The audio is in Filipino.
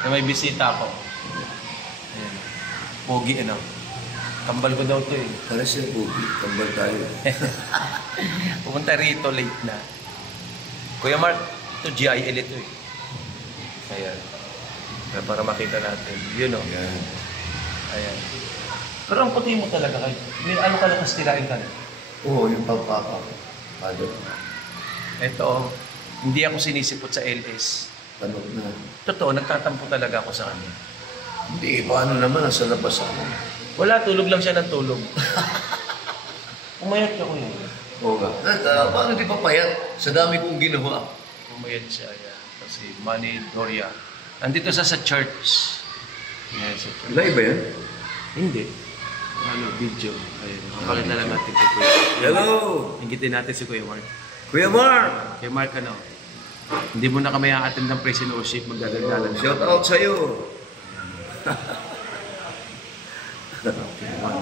na may bisita ako. Ayan. Pogi, ano? Kambal ko daw to eh. Para siya pogi, kambal tayo. Pupunta rito, late na. Kuya Mark, ito GIL ito eh. Ayan. Para makita natin. Yun o. Yan. Ayan. Pero ang puti mo talaga kayo. May ano ka lang stirain ka na? Oo, yung pagpapa ko. Pado. Ito, hindi ako sinisipot sa LS. Tanong na. Totoo, nagtatampo talaga ako sa kanya. Hindi, paano naman? Nasa labas ako. Wala, tulog lang siya ng tulog. Umayat ka ko yun. Oo nga. Paano di papayat? Sa dami kong ginawa. Umayat siya, yan. Kasi Manny Doria. Nandito sa church. Yan, sa church. Live ba yan? Hindi. Ano, video. Ayun, pakita lang natin kay Kuya. Hello! Ingitin natin si Kuya Mark. Kuya Mark! Kuya Mark, ano? Hindi mo na kami a-attend ng praise and worship. Magdadagdagan. Shout out sa'yo!